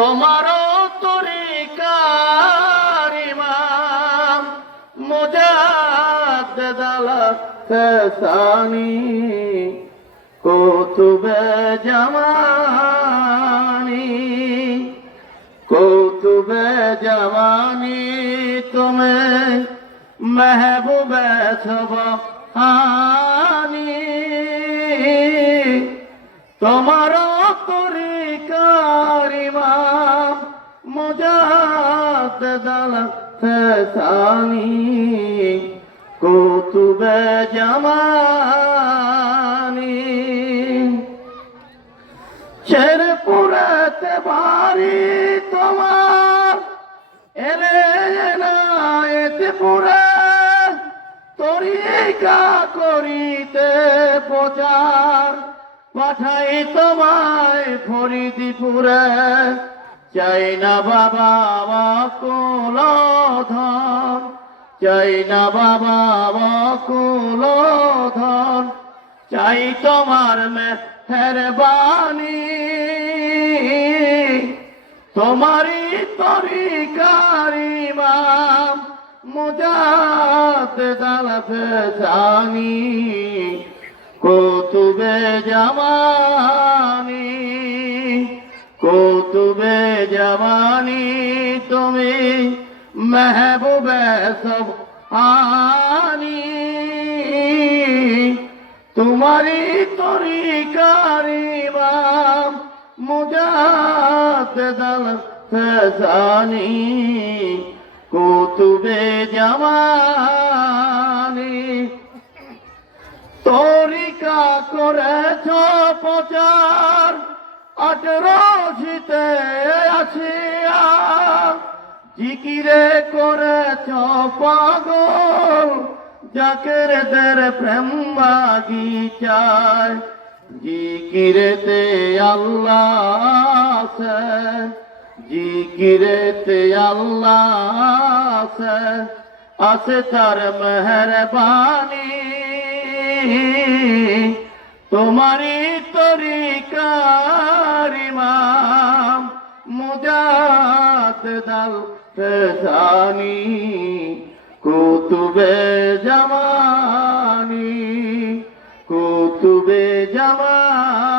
তোমারও তরিকার ইমাম মুজাদ্দেদ আল ফেসানি কুতুবে জামানি কুতুবে জামানি তুমি মেহবুবে সবানি তোমার ফেসানি, কুতুবে জামানি। শেরপুরেতে বাড়ি তোমার, এলে এতে পুরে, তরিকা করিতে প্রচার। পাঠাই তোমায় ফরিদিপুরে চাই না বাবা কুল ধন চাই না বাবা কুল ধন চাই তোমার মেহরবানি তোমারি তরিকার ইমাম মুজাত দালাতে জানি কুতুবে জামানি, কুতুবে জামানি তুমি মেহবুবে সব আনি তোমারি তরিকার ইমাম মুজাত দল ফেসানি কুতুবে জামানি তরিকা করেছ প্রচার আঠেরো শীতে জিকিরে করেছ পাগল জাকের দের প্রেম বাগিচায় জিকিরেতে আল্লাহ আছে জিকিরেতে আল্লাহ আছে আছে তার মেহরবানি। তোমারি তরিকার ইমাম মুজাত দাল পেশানি কুতুবে জামানি কুতুবে জামানি।